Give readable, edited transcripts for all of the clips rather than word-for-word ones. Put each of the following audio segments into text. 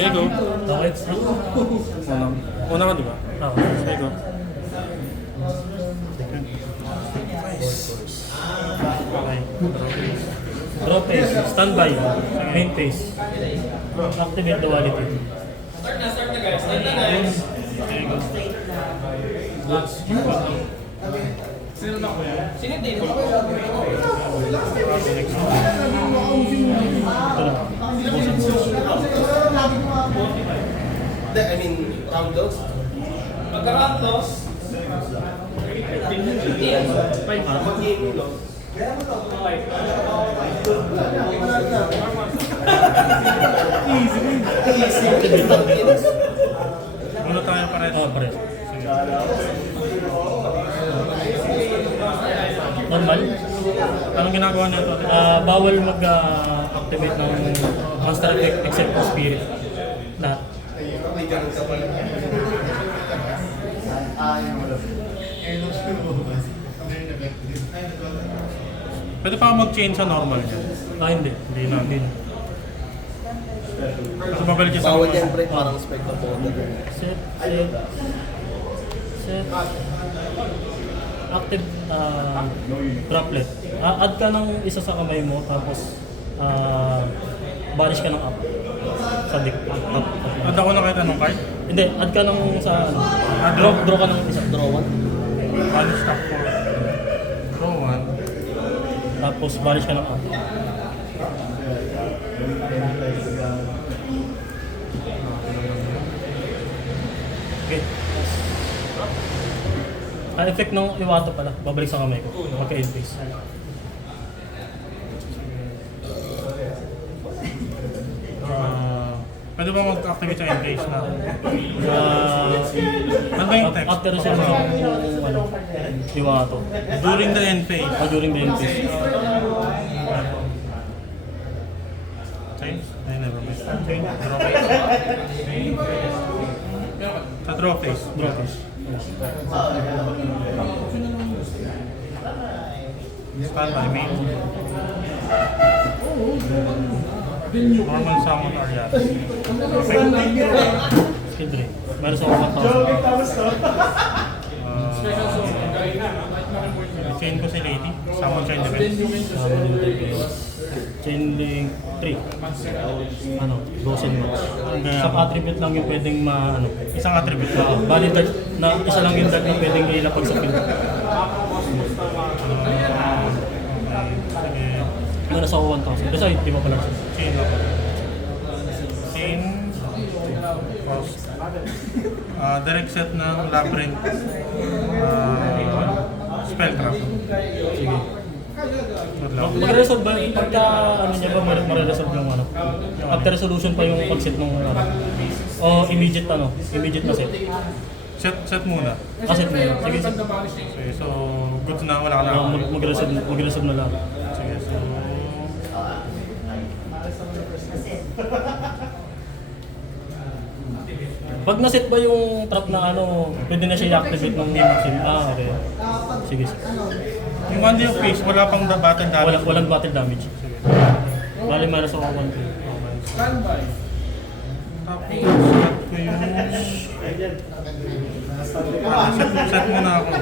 There you go. Okay. Una ka, di ba? Okay. There you go. Okay. Draw phase. Standby. Main phase. Activate duality. Start na guys. Start na guys. There you go. Sino na ko yan? Sino yung table? Ito na. I mean, round those? Magka-round loss. Mag-game loss. Ulo tayo pares. Oh, pares. Sige. Normal. Anong ginagawa niyo ito? Bawal mag-activate ng monster effect except for spirit. Lahat. May ganun ka pala. Pwede pa ako mag-change sa normal niya. Hindi. Hindi na. Hindi na. Kasi babalik niya sa Bawal normal. yan, pre. Parang spec na po. Set. Active droplet. Add ka ng isa sa kamay mo, tapos banish ka ng up. Sa deck. Up. At ako na kahit anong card? Hindi, add ka ng sa ano. Draw ka ng isa. Draw one. Banish top 4. Draw 1. Tapos banish ka ng up. Okay. Effect ng iwato pala. Babalik sa kamay ko. Magka-end phase. Pwede ba mag-activate sa end-case na? Ano ba yung text? After resolve ng ano, iwato. During the end phase. During the end phase. Change? Ay, never mind. Change? Draw phase. Sa draw phase. Draw phase. Standby main. Normal summon Arias. Skill drain. Meron sa 1,000. Chain ko si Lady. Summon siya in defense. Chain link 3. Ano? Dozen match. Sa attribute lang yung pwedeng ano. Isang attribute. Bali dart na isa lang yung dart na pwedeng ilapag sa field. Meron sa 1,000. Kasi di ba pala siya? Chain ako. Chain. Cross. Direct set ng labyrinth. Spellcraft. Sige. Good luck. Mag-resolve ba? Pagka ano niya ba, mag-resolve yung ano? After resolution pa yung pag-set ng ano? O immediate ano? Immediate na set? Set muna. Set mo yun. Sige. Sige, so good na. Wala ka na. Mag-resolve na lang. Sige, so... Pag na-set ba yung trap na ano, pwede na siya i-activate ng maxim. Okay. Sige. Yung one day of phase, wala pang battle damage. Walang battle damage. Bali meron sa 1. Standby. Tapos, set ko yung... Set muna ako.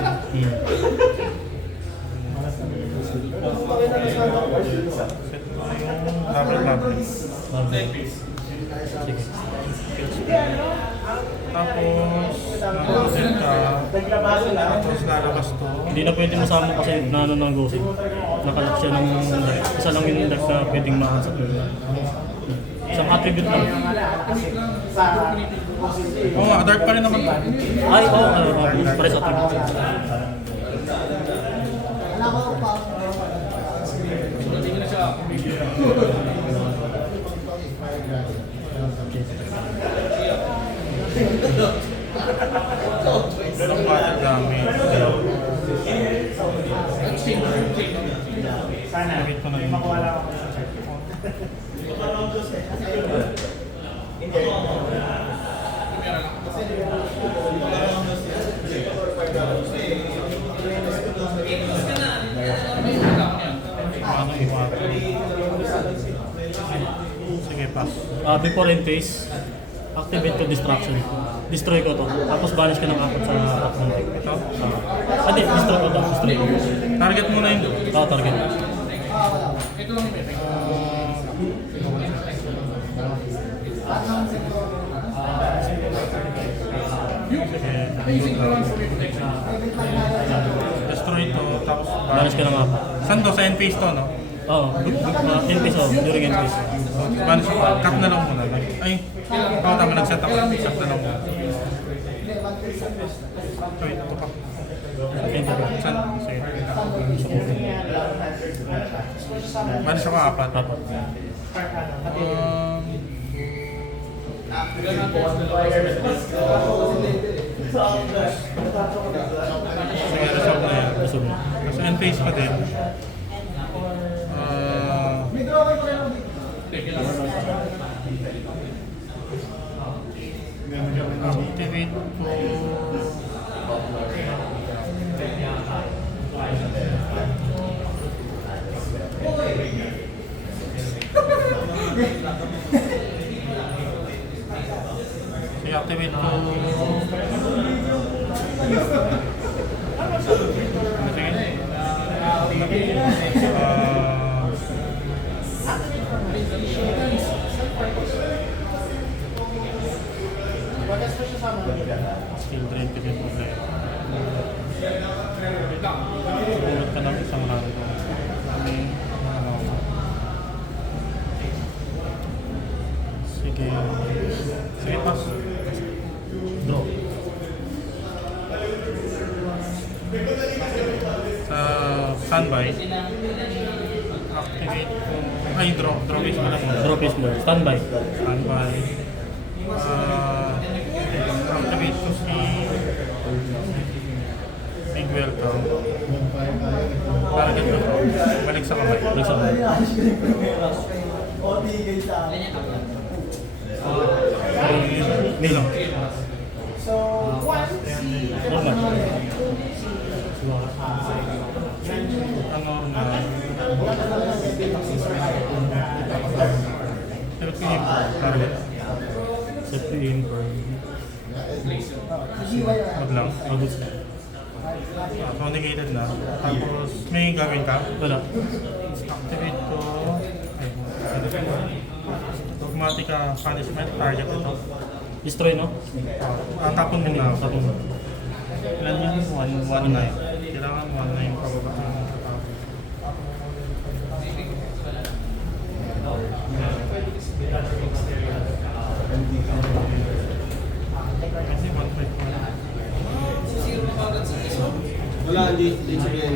Set ko yung labyrinth. Sige. Tapos, nakaset ka. Tapos lalabas to. Hindi na pwede masama kasi na ano ng Gosin. Nakalock siya ng deck. Isa lang yung deck na pwedeng makasap. Isang attribute lang. Oo nga, dark pa rin naman to. Ay, pare sa attribute. Hindi na siya. Walang battle damage. Nakit ko na yun. Paano iwan? Sige, pass. Before end phase, activate ko distraction. Destroy ko to. Tapos banish ka ng apat sa top ng deck. Ito. Hindi, destroy ko to. Destroy ko. Target mo na yun. Target. Ito lang yung effect. Sige. Basic na lang full protection. Destroy ito. Tapos Banish ka ng apat. Saan to? Sa NPS to, no? Oo. NPS oh. During NPS. Banish, cut na lang muna. Ay, tama, nag-set ako. Cut na lang muna. Wait, ito pa. Saan? Sige. Banish ako apat. Apat. Sige, resolve na yan. Resolve na. Kasi NPS pa din. Activate ko. I-activate ko. Skill drain ko din problema. Sumunod ka ng isang round. Sige. Sige, pass. Draw. Sa standby, activate ko. Ay, draw base mo lang muna. Draw phase mo. Standby. Standby. Activate ko si Big Welcome. Target ko. Balik sa kamay. Balik sa kamay. Nilo. Normal. Ano na? Pero pinip target. Set to aim for Wag lang. August na. Communicated na. Tapos may gawin ka. Wala. Activate ko. Ay, dogmatic punishment. Target ito. Destroy, no? Tapon mo na. Tapos mo. Ilan yun? 1-9. Kailangan 1-9 pababa. Kasi 1-5. Wala, hindi sabihin.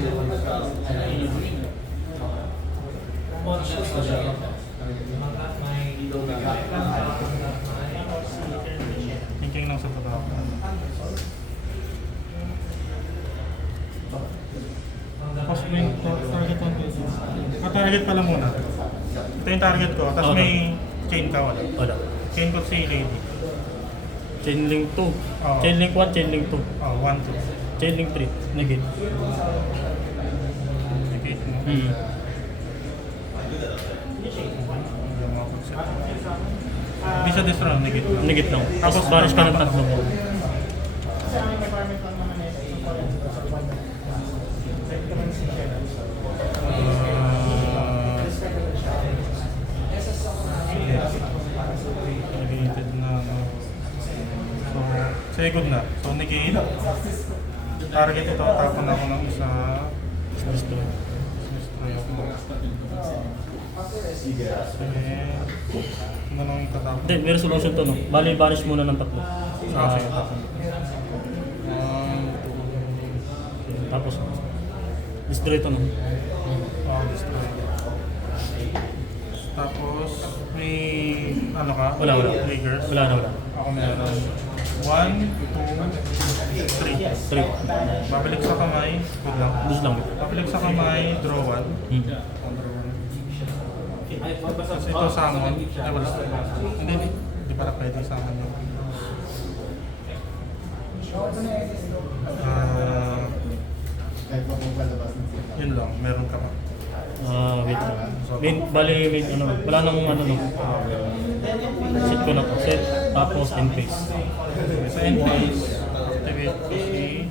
Thinking lang sa baba. Tapos may target on this. Target pala muna. Ito yung target ko. Tapos Okay. may chain ka wala. Wala. Chain ko si Lady. Chain link 2. Oo. Chain link 1, chain link 2. Oh, 1-2. Chain link 3. Negate. Negate mo. Hindi siya destroy, negate mo. Negate lang. Tapos Tapos banish ka ng tatlo mo. Negated na. So, second na. So, negate. Target ito, tapon ako ng isa. Destroy. Destroy ako. Sige. Ano lang yung tatapon? Hindi, may resolution to, no? Bali, banish muna ng tatlo. Sige, tapon. Tapos, destroy to, no? Destroy. Tapos, may ano ka? Wala. Triggers? Wala na, wala. Ako meron. 1, 2, 3. 3. Babalik sa kamay. Good lang. This lang. Babalik sa kamay, draw 1. Tapos ito summon. Ay, wala. Hindi pala pwede summon yun. Yun lang, meron ka pa. Wait lang. Bali, wait, ano, wala nang ano, no? Set ko na po. Set, tapos in face. Sa end phase, activate ko si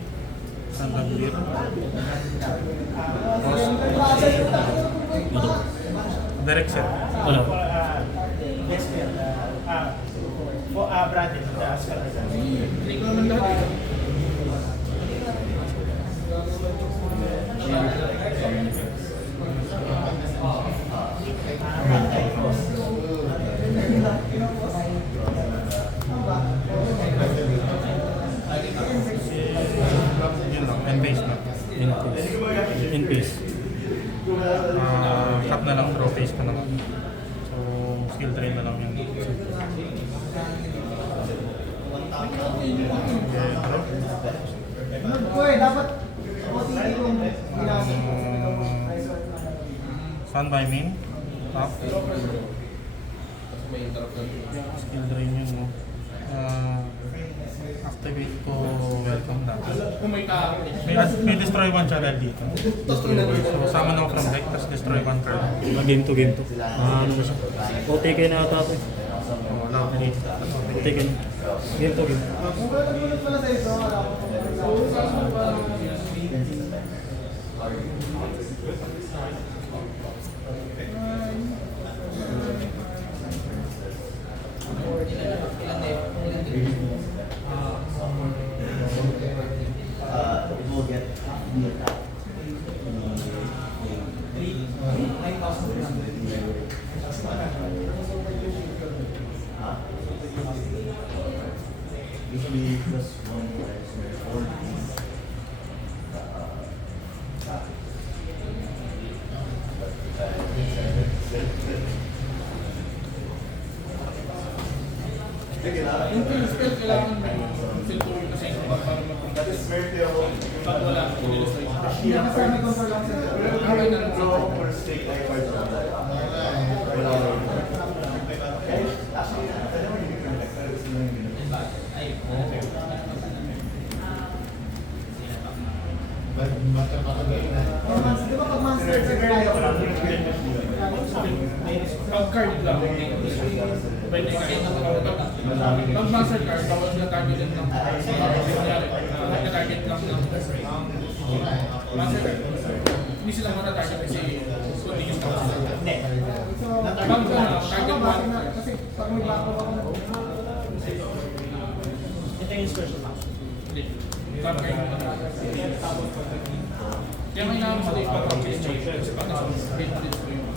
Sandaglir. Tapos, Ito. direct set. Wala po. Hindi ko naman lahat eh. Yun lang, end phase na. In face. In face. Cut na lang, throw phase ko naman. So, skill train na lang yun. Okay, throw. Standby main. Top. May interrupt na. Skill drain yun, no? Activate ko welcome na. Kung may tao. May destroy one channel dito. So, summon ako from deck, tapos destroy one card. Game to game to. Ano na siya? OTK na ata ako eh. Wala ako dito. OTK na. Game to game. Usually plus one or Yung full spell kailangan may full tool kasi para mag-combat. Pag wala, i-destroy siya. Okay na lang. Pag card lang, pwede kayo. Pag master card, bawal sila targetin lang. Kunyari, nag-target lang ng master card. Hindi sila matatarget kasi continuous na sila. Pag target one card, hindi. Pag card mo kaya may naman sa tayo pag-change kasi pag nasa page ulit ko yun.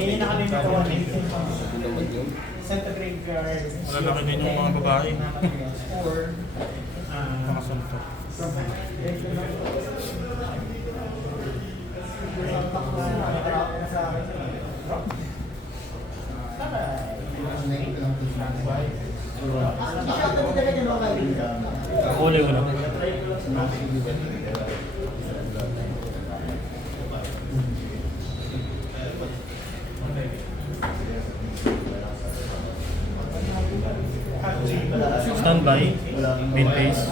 Hindi na kami magawa ng naman yun. Santa Graveyard. Malalaki din yung mga babae. Or Mga santo. Huli ko na. Standby, main phase,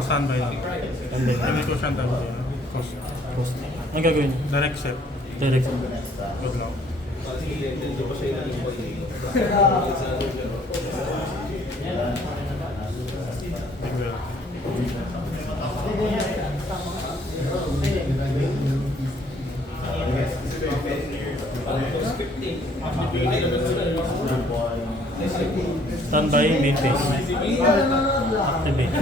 Standby lang. and then Hindi ko siyang tawag yun. Cost. post. Ang gagawin niyo? Direct set. Direct. Good luck. Hindi pa siya yung Standby, main phase. Activate.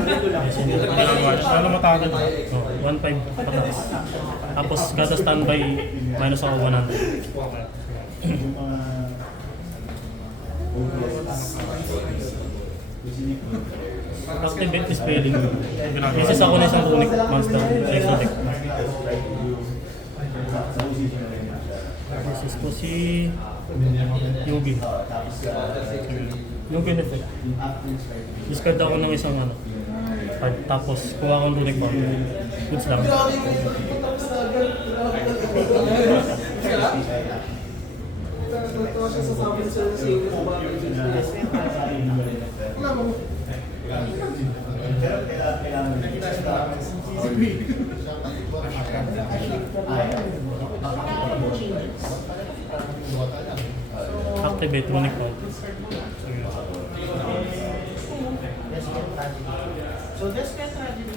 Ginagawa siya. Ano matagad? Oh, 1.5 pataas. Tapos kada standby, minus ako 100. Activate is failing. Kasi sa ako na isang runic monster, exotic. This is po si Yugi. Yugi effect. Discard ako ng isang ano. Card. Tapos kuha akong runic bomb. Goods lang. Activate runic bomb.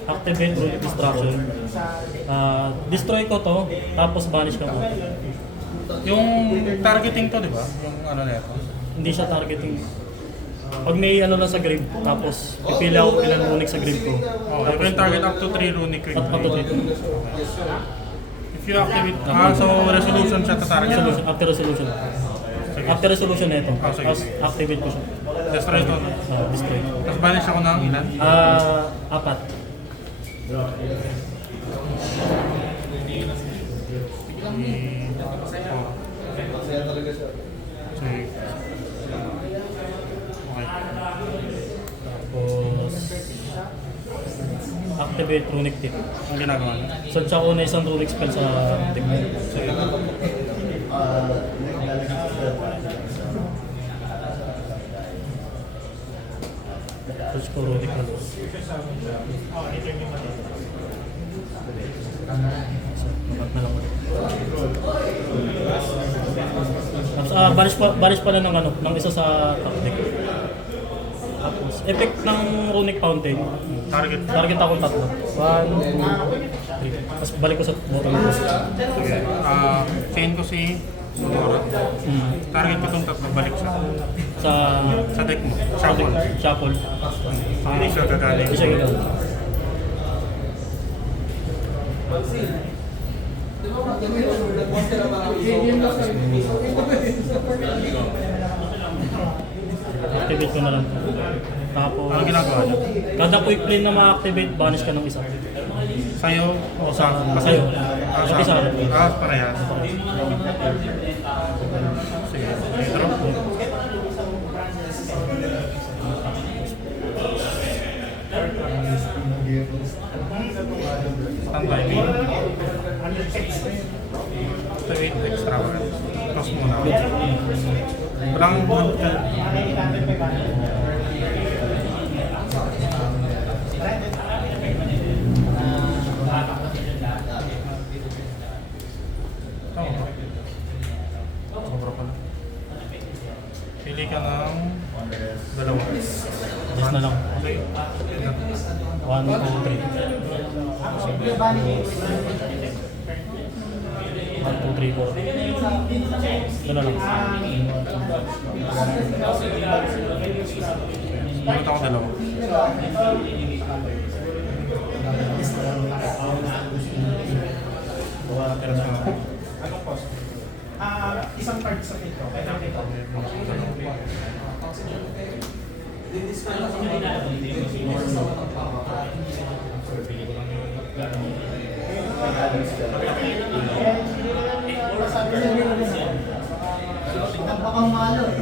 Activate runic destruction. Destroy ko to, tapos banish ka po. Yung targeting to, di ba? Yung ano na ito. Hindi siya targeting. Pag may ano lang sa grave, tapos pipili ako ilan runic sa grave ko. Okay, pero yung target up to 3 runic quick. At patuloy. If you activate, so resolution siya to target. Resolution, after resolution. After resolution na ito, sige. tapos activate ko siya. Destroy to. Destroy. Tapos banish ako ng ilan? 4. Sige. Okay. Tapos activate runic tip. Ang ginagawa niya. Search ako na isang runic spell sa tip. Sige. Search ko runic ano. Makat na lang ulit. Tapos banish pala ng ano, ng isa sa top deck. Tapos effect ng runic fountain. Target. Target akong 3. 1, 2, 3. Tapos balik ko sa bottom post. Sige. Chain ko si Sonora. Target ko itong tatlo, balik siya. Sa deck mo. Shuffle. Shuffle. Hindi siya gagaling. Hindi siya gagawin. Activate ko na lang. Tapos, Ano ginagawa niya? kada quick play na ma-activate, banish ka ng isa. Sa'yo o sa akin? Sa'yo. Sa Pati sa akin. akin. Parehas. Sige. Draw. Standby me. Activate extra one. Toss muna. Walang good ka. Sobra pala. Pili ka ng dalawa. Yes na lang. Okay. 1, 2, 3. 1, 2, 3, 4. Dala lang. Bunot ako dalawa. Teras mo ako. Isang card sa pito. Kaya nakita ko. Napakang malo eh.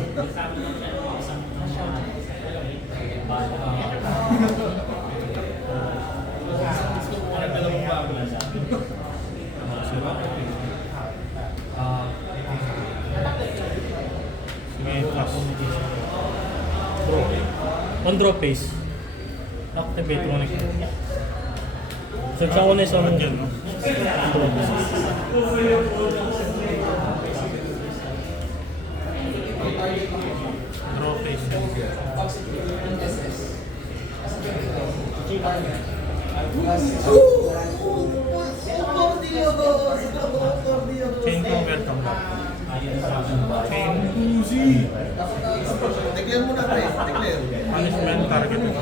Sige, plus. On draw phase. Activate runic. Search ako na isang Nandiyan, no? draw phase. Chain ko, welcome back. Chain, Declare mo na, pre. Declare. punishment, target ito.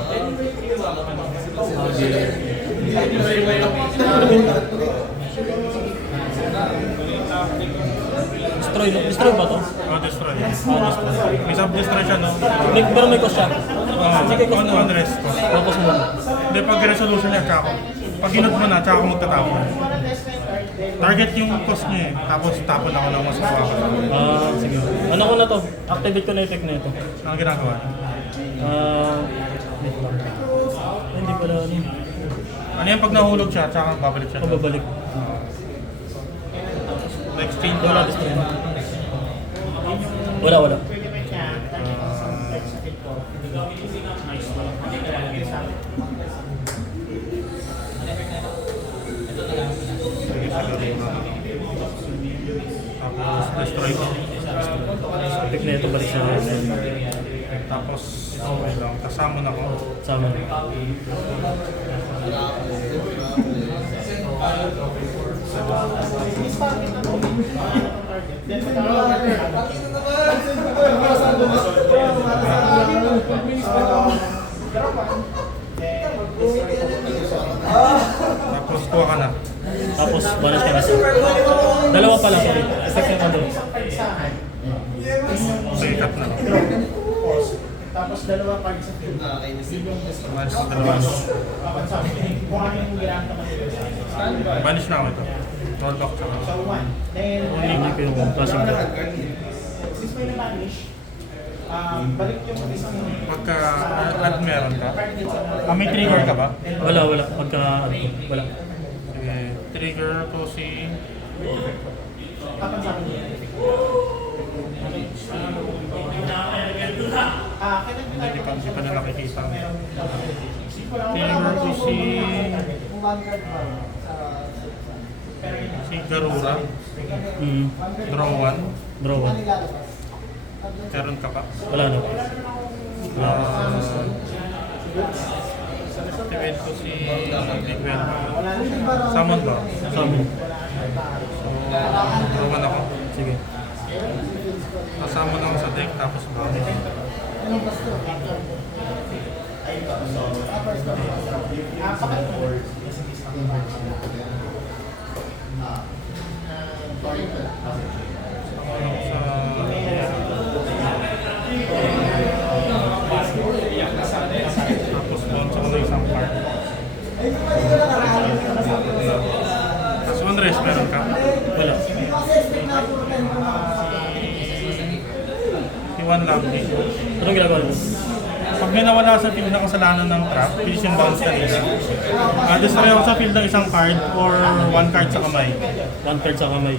Destroy, no? Destroy ba to? Oh, destroy. Destroy. May sub-destroy siya, no? Pero may cost siya. Sige, cost mo. One rest cost. Tapos mo. Hindi, pag resolution niya, tsaka ako. Pag hinot mo na, tsaka ako magtatapon. Target yung cost niya eh. Tapos tapon ako ng mas kuha ko. Sige. Ano ko na to? Activate ko na effect na ito. Ano ginagawa? Wait lang. Hindi pala ano. Ano yan pag nahulog siya, tsaka babalik siya. Pababalik. Exchange Wala, destroy. Wala. Sige, tapos destroy ko. Effect na ito, balik siya. Tapos, okay lang. Kasama na ko. Sama. Tapos kuha ka na. Tapos, balas ka na siya. Dalawa pala, sorry. Effect na ano. Okay, cut na. Tapos dalawa card sa field. Banish ko dalawa. Kung ano yung ginamit naman nila. Banish na ako ito. Roll back tsaka. So 1. Then, Hindi ko yung classic na. since may na-vanish, balik yung isang Pagka add meron ka. May trigger ka ba? Wala. Pagka, wala. Sige, trigger ko si... kapan sa akin. Hindi pa na nakikita. Trigger ko si... Si Garura. Draw 1. Draw 1. Meron ka pa. Wala na. Activate ko si Miguel. Summon ba? Summon. So, draw 1 ako. Sige. Kasama ako sa deck, tapos ba? Tapos bounce ako ng isang card. Tapos one rest, meron ka? Wala. Iwan lang eh. Anong ginagawa mo? Pag may nawala sa field na kasalanan ng trap, finish yung bounce kanina. Destroy ako sa field ng isang card or one card sa kamay. One card sa kamay.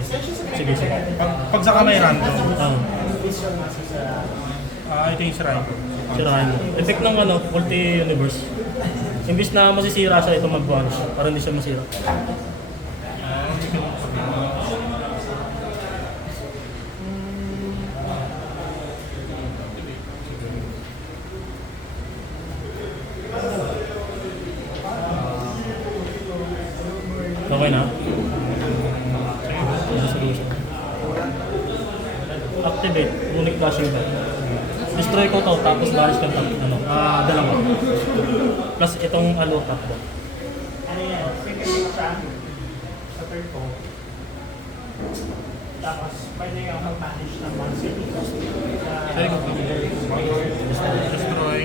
Sige. Pag sa kamay, random. Ito yung shrine. Sirahin mo. Effect ng multi-universe. Imbis na masisira siya, ito mag-vanish. Para hindi siya masira. Okay na? Activate. Unique flashing ba? Destroy ko to, tapos banish ka tap. Dalawa. Plus itong tap ba? Ano yan? Second siya sa third ko. Tapos pwede kang mag-manage ng one city. Destroy.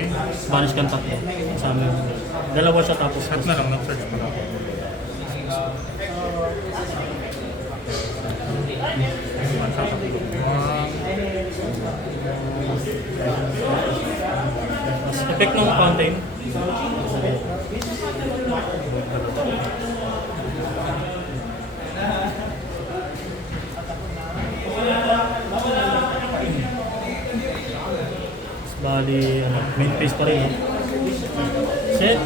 Banish ka tap ba? Sa amin. Dalawa siya tapos. Set na lang, nag-search pa lang. Effect ng fountain. Bali, main phase pa rin. Set.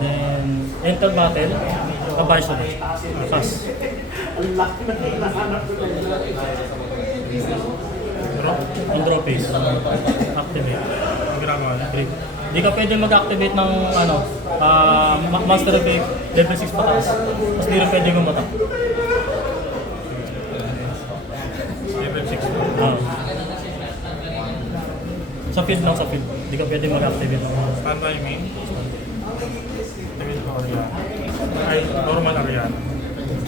Then, enter battle. Kabash na. Pass. Ang laki na hinahanap ko. Drop? Ang draw phase. Activate. Ang ginagawa niya? Break. Di ka pwede mag-activate ng ano, Master Effect level 6 pataas. Tapos di rin pwede gumatak. Level 6 po. Sa field lang, sa field. Di ka pwede mag-activate ng Standby main. Activate ko Ariana. Ay, normal Ariana.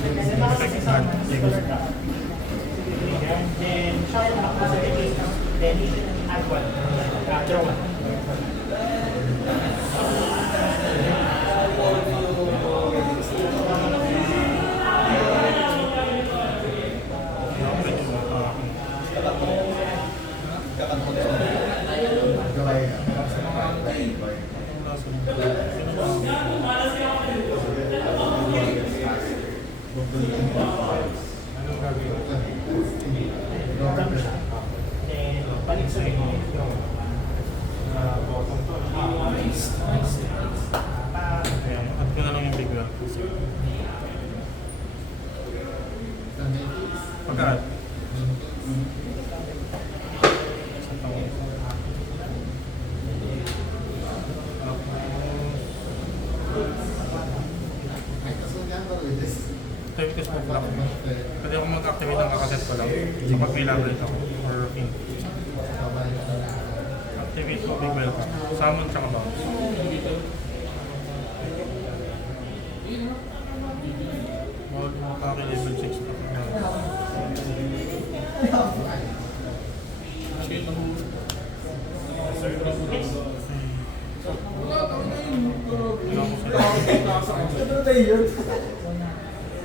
Effect card. Then, shuffle back to the game. Then, add one. Draw one. Then, balik sa game. Ayan, add ko na lang yung bigla. Pag-add. Sa taon. Activate ko smoke block. Pwede ako mag-activate ng kakaset ko lang. Kapag may labyrinth ako. Or king. Activate ko big welcome. Summon tsaka bounce. Bawal mo kaki level 6 na.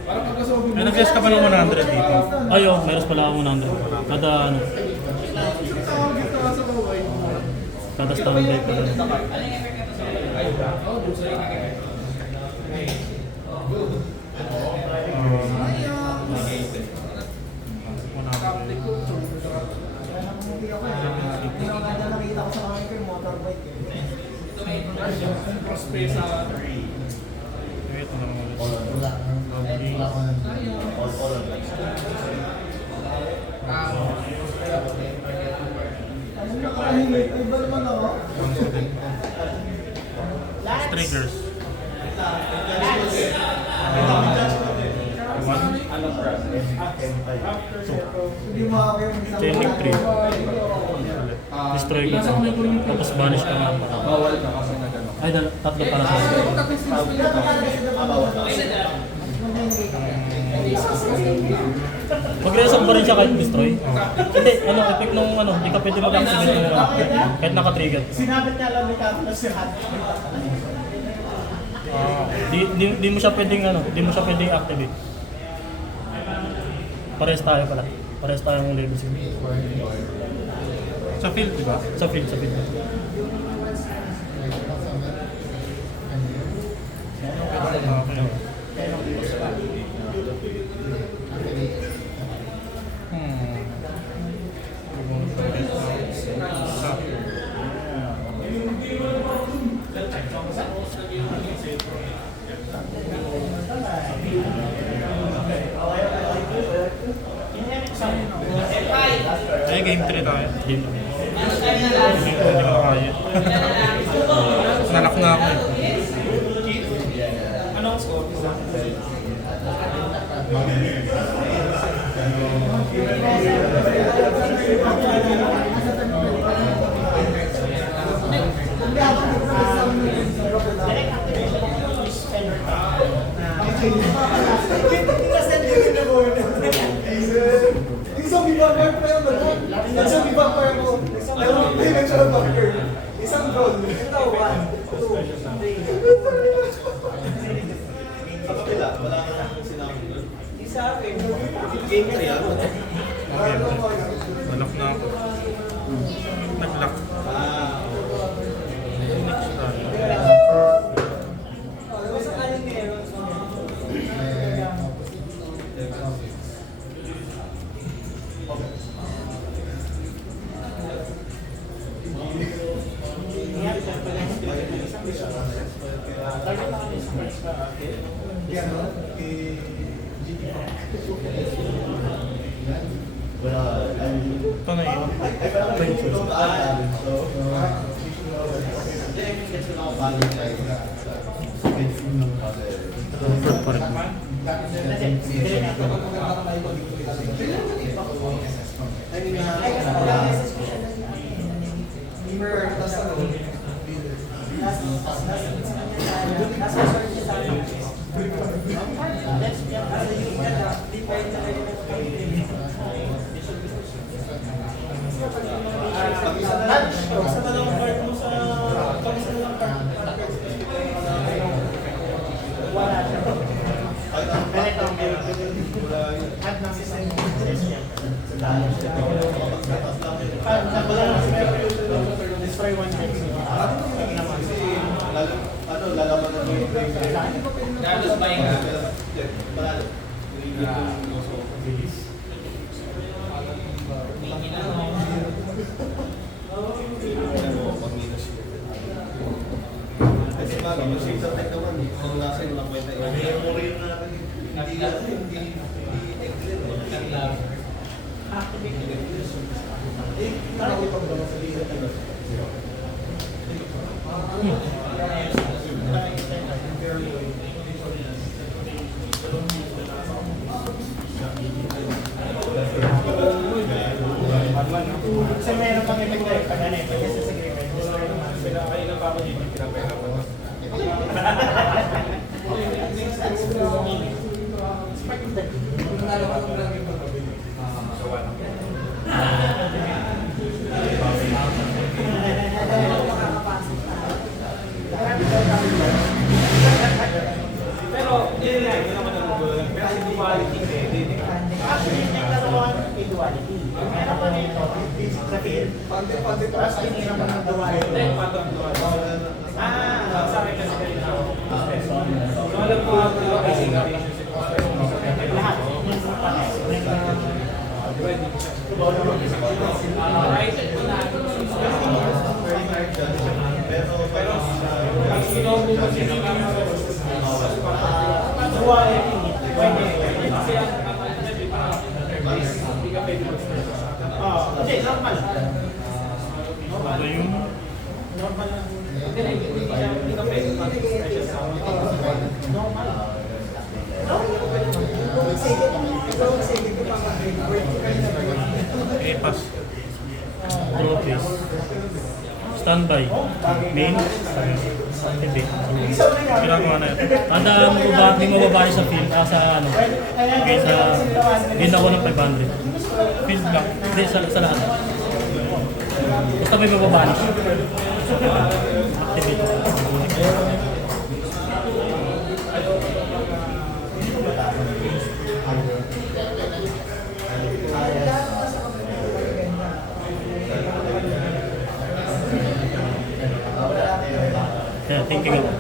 Parang pagkasabi May nag-guess ka ba ng 100 dito? Ayo, meron pala ako 100. Kada ano, kada standby pa rin. crossplay sa Ito na mga triggers. One. Chain link 3. Destroy ko. Tapos banish ka nga. Bawal ka kasi na gano'n. Ay, tatlo para sa Mag-reason pa rin siya kahit destroy? Hindi, ano, effect nung ano, hindi ka pwede mag-activate yung kahit naka-trigger. Sinabit niya lang ni Carlos si Hat. Di mo siya pwedeng ano, di mo siya pwedeng activate. Pares tayo pala. Pares tayo ng level 6. Sa field, di ba? Sa field, sa field. Ay, game 3 tayo. Game. Hindi ko kaya. Nalak na ako eh. anong score? Direct activation of spell Isang bibabay pa yung doon. Isang bibabay ko. Pero hindi na siya ng isang goal. Ito, one. Sa kapila, wala ka nang sinabi. Isa akin. Game 3 ako. Nalak na ako. Nag-lock. Next tayo. Ito na yun. Comfort pa rin. Kasi meron pang epekto eh, pag ano eh, pag sa agreement, destroy naman. Pero, yun nga, yun naman nagugulan. Pero si duality, Actually, yung dalawa may duality. Meron pa dito, sa field, tapos tinira mo ng duality. hindi, patong duality. Sa akin kasi kayo na ako. Alam ko ako kasi relationship ko. Lahat, yung patay. Right? Pero, ang sinobo ko kasi Duality, pwede. kasi ang hindi ka pwede mag-stress. Hindi, normal. Ano yung Normal lang. Hindi ka pwede mag-stress sa Normal. EPAS? Trophies. Standby. Main. Hindi. Ginagawa na yun. Kada di mababali sa field, sa ano, okay, sa din ako ng 500. Field lang. Hindi, sa lahat. Basta may mababali. Activate. Yeah, thinking of it.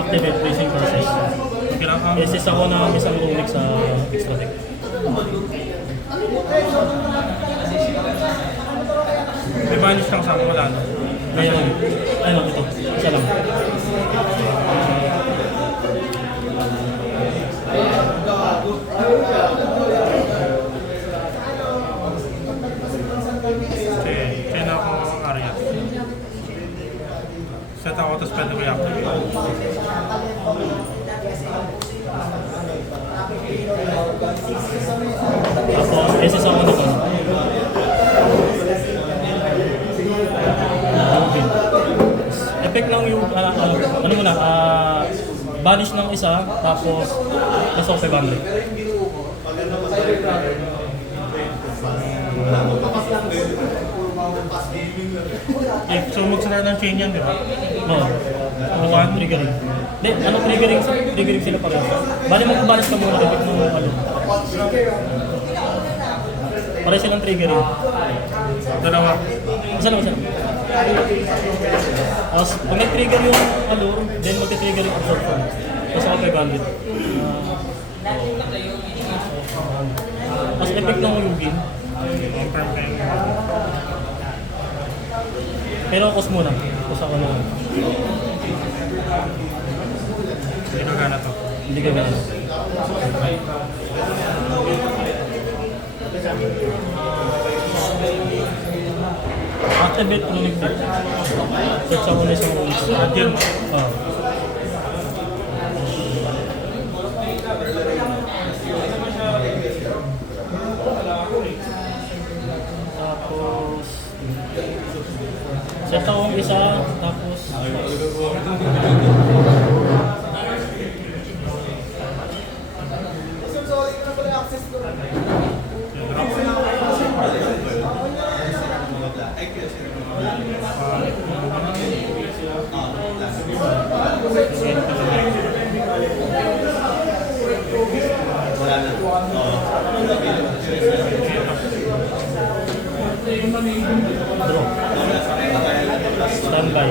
Activate tracing process. SS ako na isang Rolex sa extra deck. May vanish lang sa akin, wala na. Ngayon, ano ito? Isa lang. Kaya na ako area. Set ako, tapos pwede ko i-activate. Tapos, SS ako na ito. Effect lang yung, ano mo na, banish ng isa, tapos nasa 500. So magsara ng chain yan, di ba? Oo. Ano triggering? Hindi, ano triggering? Triggering sila pareho. Bali magbabalis ka muna effect ng ano. Pareho silang triggering. Dalawa. Isa lang. Tapos, pag nag-trigger yung ano, then mag-trigger yung absorption. Tapos ako 500. Tapos effect ng yung beam. Confirm kayo. Pero cost muna. Cost ako naman. Hindi ka gana to. Hindi ka gano'n. Activate runic dip. Search ako na isang runic dip. Adyan. Oo. Tapos set akong isa, tapos Sorry ka na pala access ko. draw. Standby.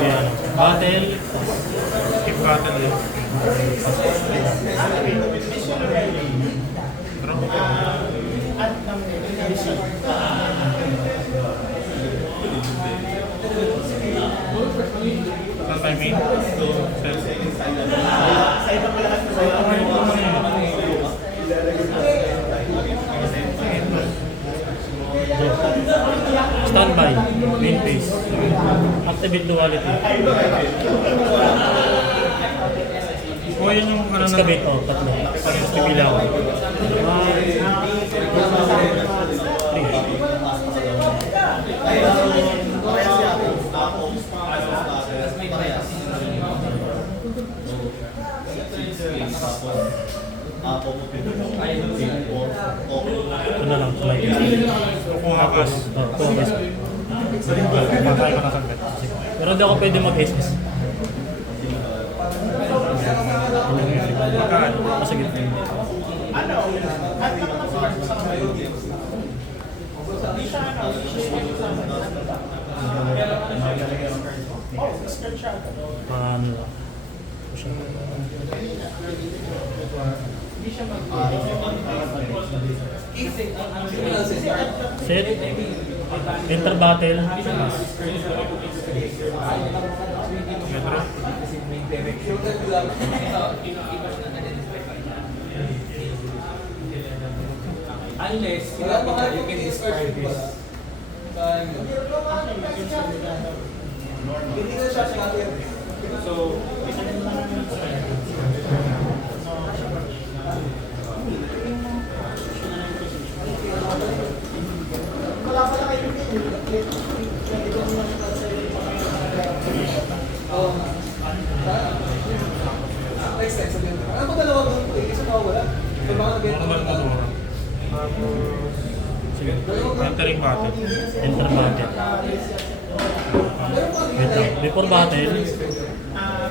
Ayan. Battle. Keep battle eh. Saan tayo main? Set. Standby. Main phase. Activate duality. O yun yung ano na. Excavate. Oh, tatlo. Tapos pipila ako. Ito na lang. May Kukuha ka. kuha guys. Patay ko na saglit. Pero hindi ako pwede mag-SS. Magkaan. Nasa gitna. Paano lang. Set. Enter battle. Unless you can describe this. Hindi na siya scatter. So, Wala pala kayo yung next time, sabihin ko. Ano ba dalawa doon? Isa pa wala. Ito ba nabenta Normal ko? motor. Sige. Entering battle. Enter battle. Wait lang. Before battle,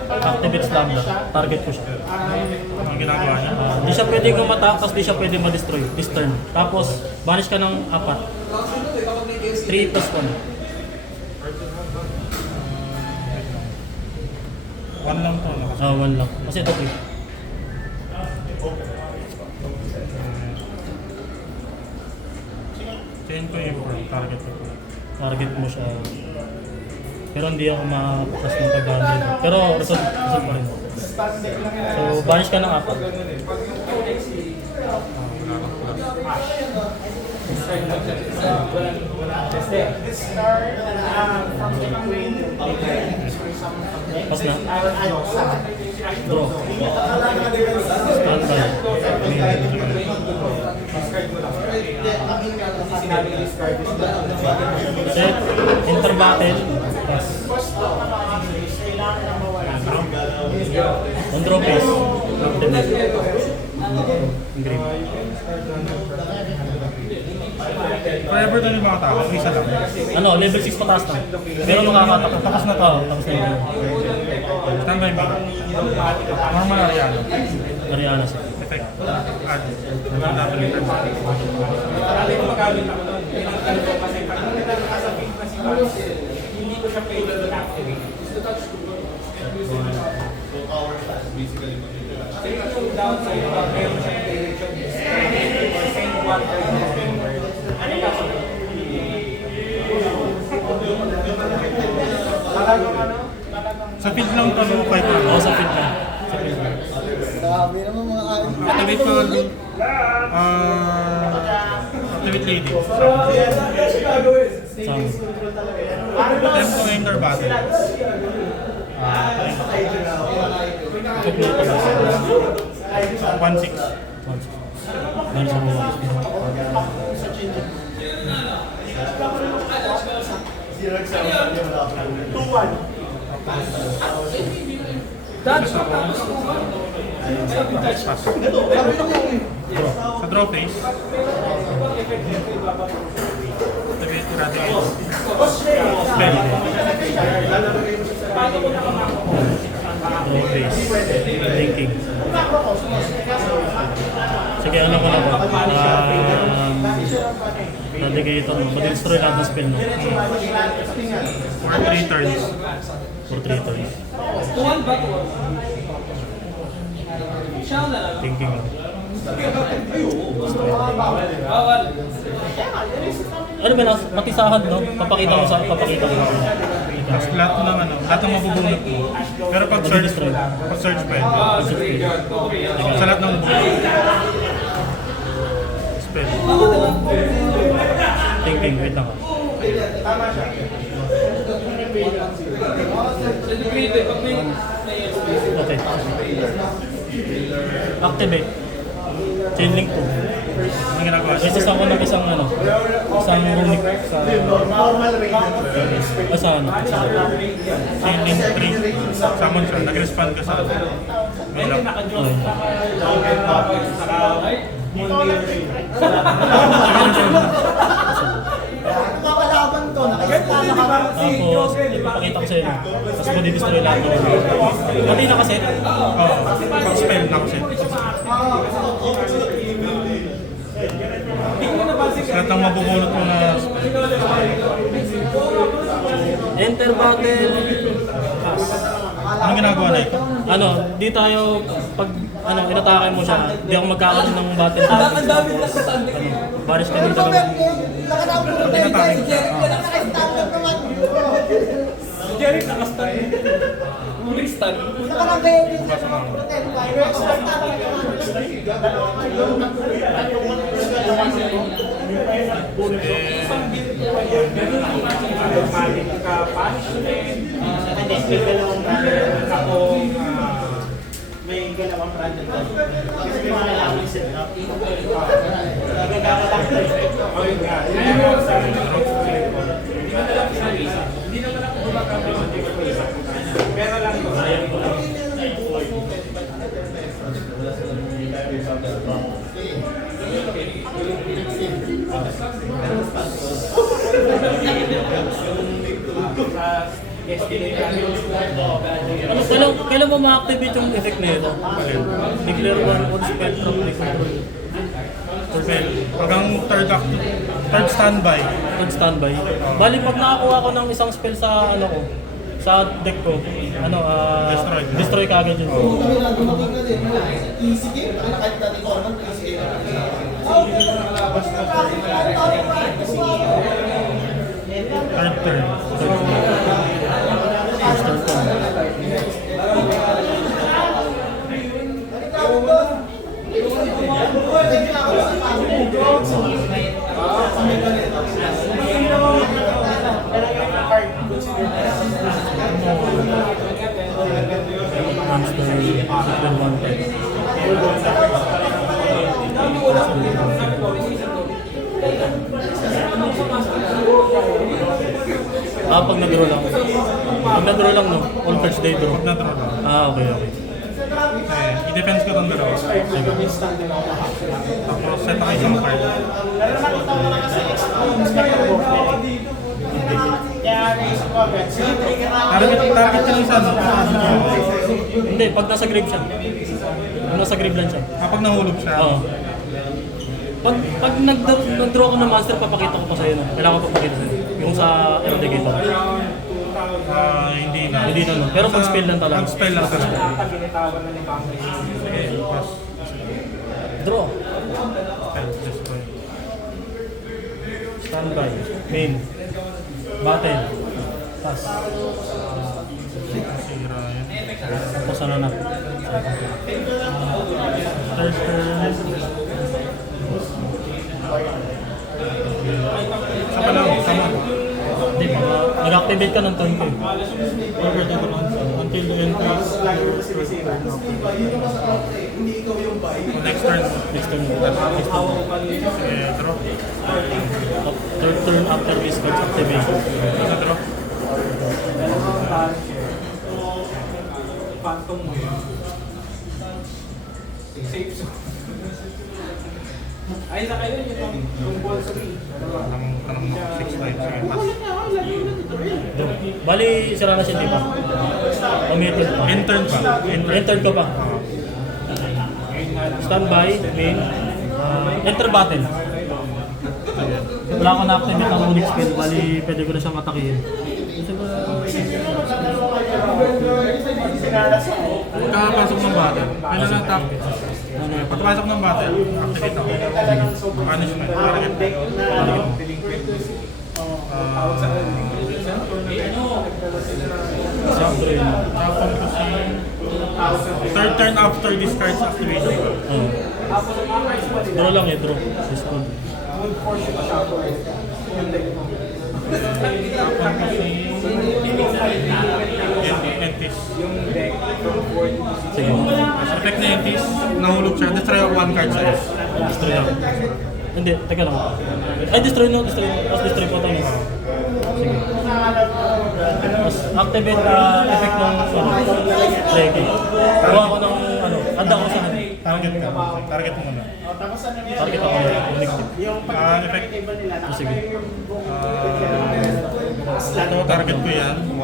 activate lambda. Target ko siya. Ang ginagawa niya. Hindi siya pwede gumata, tapos di siya pwede ma-destroy. This turn. Tapos, banish ka ng 4. 3 plus 1. 1 lang to. No? 1 lang. Kasi ito 3. Chain ko yung target ko. Target mo siya. Pero hindi ako makapas ng 500. Pero result pa rin. So, banish ka ng 4. Pas na. Draw. Standby. Set. Enter battle. Pass. On draw phase. Activate. Green. Forever na yung mga tao. Isa lang. Ano, level 6 pataas na. Pero makakatakot. Takas na to. Oo, tapos na yun. Standby main. Normal Ariano. Mariana siya. Effect. Add. Ang double return. siya pwede i-activate. So yung downside, meron siyang direction is send one card to the member. Ano yung Sa feed lang to, no? Kahit ano. Oo, sa feed lang. Sa feed lang. Dami naman mga Activate ko, activate lady. Sound. Attempt to enter battle. Check mo ito. 1-6. Dahil sa mga Sa draw phase. Activate eradicate. Spell. draw face. Thinking. Sige, ano ko na ba? Navigator mo. Mag-destroy lahat ng spell mo. For 3 turns. For 3 turns. Tuwan ba to? Siya na lang. Thinking lang. Bawal. Ano ba, patisahan, no? Papakita ko. Tapos lahat ng ano, lahat ng mabubunot mo. Pero pag search pwede. Sa lahat ng mabubunot. Spell. Thinking, wait lang ka. Okay. Activate. Chain link to. Ano ginagawa siya? Resist ako ng isang runic sa... normal range. Sa ano? Chain link 3. Summon siya. Nag-respond ka sa may lock. Makakalaban to, nakasama ka. Tapos, ipapakita ko sa inyo. Tapos mo di-destroy lahat ng pati nakaset. Oo. Pag spell, nakaset. Lahat ng mabubunot mo na Enter battle. Pass. ano ginagawa na ito? Ano, di tayo, pag inatake mo siya, di ako magkakaroon ng battle. Ang dami lang sa tanda. Barish ka dito ng... Tinatake mo. Si Jeric nakastan. Ulistan. May galawang branded doon. Kasi may mga kailangan set up. Nagagalang pero lang ito. Kailan mo ma-activate yung effect na ito? Declare one spectrum by control. Spell. Hanggang third standby. Third standby. Bali, pag nakakuha ko ng isang spell sa sa deck ko, destroy ka agad yun. Easy game, kahit natin ko naman, easy game. Third turn. First turn ko. Monster, Super 110. Pag nag-draw lang. Pag nag-draw lang, no? All cards day draw. Pag na-draw lang. Okay. I-defense ko itong dalawa. Tapos set ako isang card. Pero nakita mo na kasi expected mo. Kaya naisip ko agad. Target ka lang sa ano? Hindi, pag nasa grave siya. Pag nasa grave lang siya. Kapag nahulog siya. Oo. Pag nag-draw ko ng monster, papakita ko pa sa'yo. No? Kailangan ko papakita sa'yo. Yung sa Eradicator. Hindi na. Hindi na, no? Pero pag-spell lang talaga. Pag-spell lang talaga. Ata binitawan na ni Bangay. Sige, pass. Draw. Spell, destroy. Standby. Main. Battle. Pass. Sira yan. Tapos ano na? Third turn. Isa pa lang, sama. Hindi, mag-activate ka ng turn ko. Forward ako lang. Until the end phase. Hindi ikaw yung buy. Next turn. Next turn. Next turn. Sige, draw. Third turn after this card's activation. Isa draw. Phantom mo. Safe zone. Ay, na kayo yung ball sa ring. Tanong mo, 6-5. Sige, pass. Bali, sira na siya, di ba? Umitin pa. Intern pa. Enter ko pa. Standby, main. Enter battle. Wala ko na-activate ang unique spell, bali pwede ko na siyang atakihin. Pagkapasok ng battle, ano lang tap? Pagkapasok ng battle, activate ako. Punishment. Tapos ko si... Third turn after this card's activation. Draw lang draw. Discount. Would force you to shuffle. Yung deck mo. Tapos ko si... Entis. Yung deck from 40 to 60. Sige. As effect na Entis, nahulog siya. Destroy one card sa S. Destroy lang. Hindi, teka lang. Ay, destroy no, destroy. Tapos destroy po ito. Sige. Tapos activate effect ng Reiki. Kuha ko ng handa ko sa Target ka. Target mo muna. target ako unique tip. Effect. Sige. Ito, target ko yan. 1.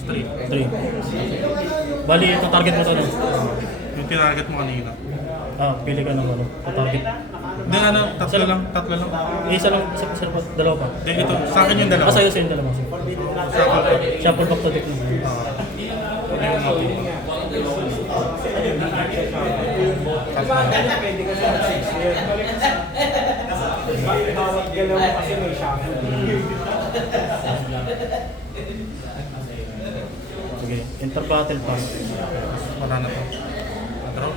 Straight. 3. Bali, ito target mo ito no? Yung tinarget mo kanina. Pili ka ng target. Hindi, tatlo lang. Isa lang, dalawa pa. Hindi, ito. Sa akin yung dalawa. Sa'yo yung dalawa. Sige. Shuffle ko. Shuffle back to deck mo. Yung Pwede ka sa 6 years. Bawat galaw mo kasi may shuffle. Sige, enter battle pass. Wala na to. Draw.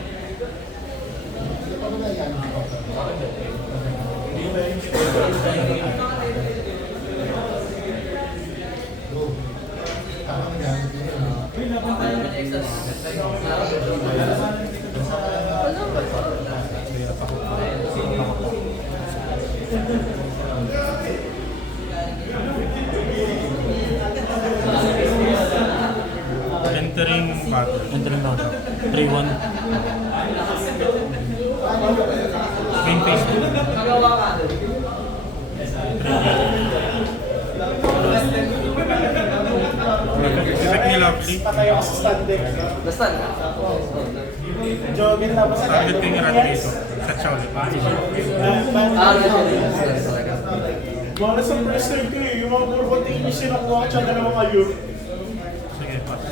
Entering battle. Entering battle. 3-1. Main phase 2. Effect ni Lovely. Patay ako sa stand deck. Jogging tapos sa Target ko yung Eradicator. Set siya ulit. Mga nasa press turn ko eh. Yung mga purple team yung sinukuha ko tsaka naman kayo. Sige, pass.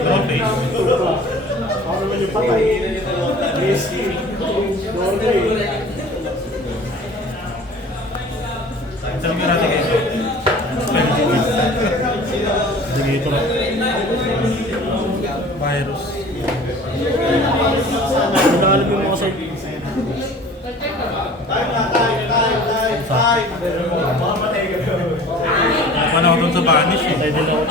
Draw phase. Ako naman yung patay. Risky. Doorway. Entering Eradicator. Sige, ito lang. Virus. Nag-aalap yung mga side. Manaw dun sa banish eh. Tayo din ako.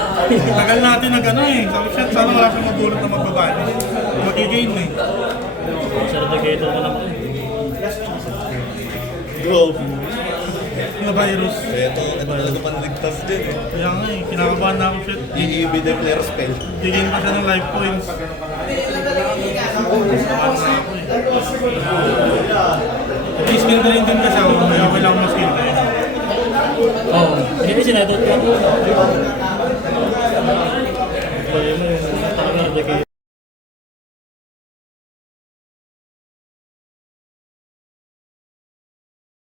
Tagal natin na gano'n eh. Sabi siya, sana wala siyang magulat na magbabanish. Mag-gain mo eh. Certificator ka naman. Yung virus. Ito talaga panligtas din eh. Kaya nga eh, kinakabahan na ako shit. EEB declare spell. Gigin pa siya ng life points. Kinakabahan na ako eh. May skill drain din kasi ako. Kaya kailangan mo skill drain. Oo. Hindi sinedot ko.